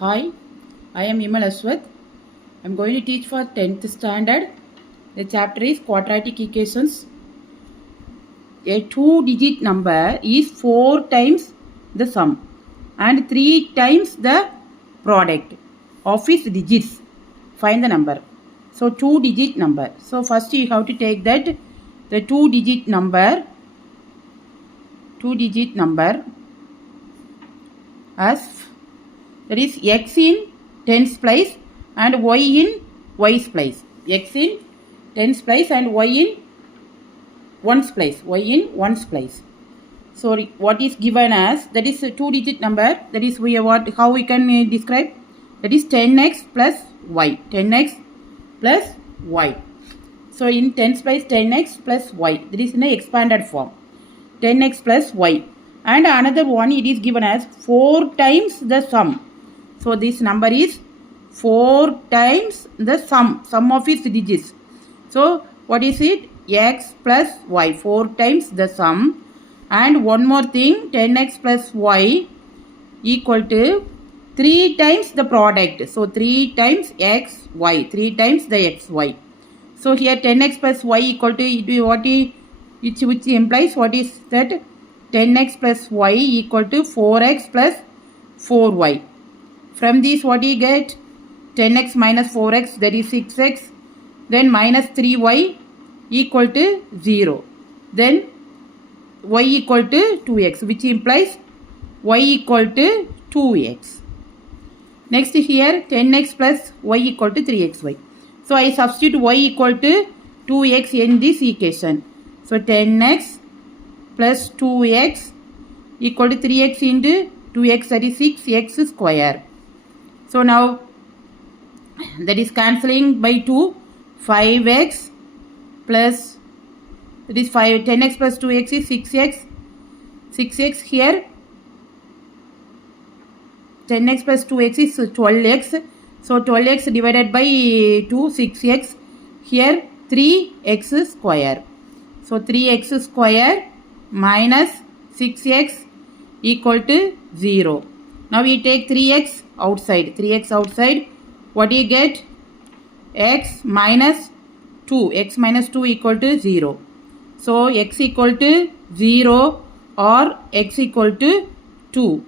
Hi, I am Imal Aswath. I am going to teach for 10th standard. The chapter is quadratic equations. A two-digit number is 4 times the sum and 3 times the product of its digits. Find the number. So, two-digit number. So, first you have to take that the two-digit number as that is x in tens place and y in y's place. X in tens place and y in ones place. So what is given as, that is a two-digit number, that is how we can describe, that is 10x plus y. 10x plus y. So in tens place 10x plus y, that is in a expanded form. 10x plus y. And another one, it is given as 4 times the sum. So this number is 4 times the sum of its digits. So what is it? X plus y, 4 times the sum. And one more thing, 10x plus y equal to 3 times the product. So 3 times x, y, 3 times the x, y. So here 10x plus y equal to which implies what is that? 10x plus y equal to 4x plus 4y. From this what you get? 10x minus 4x, that is 6x. Then minus 3y equal to 0. Then y equal to 2x, which implies y equal to 2x. Next here 10x plus y equal to 3xy. So I substitute y equal to 2x in this equation. So 10x plus 2x equal to 3x into 2x, that is 6x square. So now that is cancelling by 2, 5x plus, that is 10x plus 2x is 6x. 6x here, 10x plus 2x is 12x. So 12x divided by 2, 6x. Here 3x square. So 3x square minus 6x equal to 0. Now we take 3x outside. 3x outside. What do you get? X minus 2. X minus 2 equal to 0. So x equal to 0 or x equal to 2.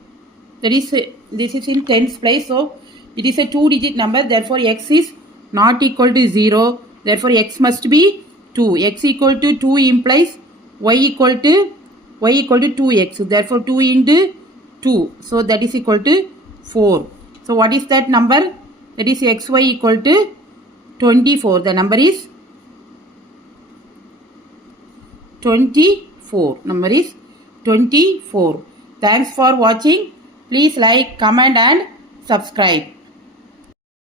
That is, this is in tens place. So it is a two-digit number. Therefore x is not equal to 0. Therefore x must be 2. X equal to 2 implies y equal to 2x. Therefore 2 into 2. So that is equal to 4. So what is that number? That is xy equal to 24. The number is 24. Number is 24. Thanks for watching. Please like, comment and subscribe.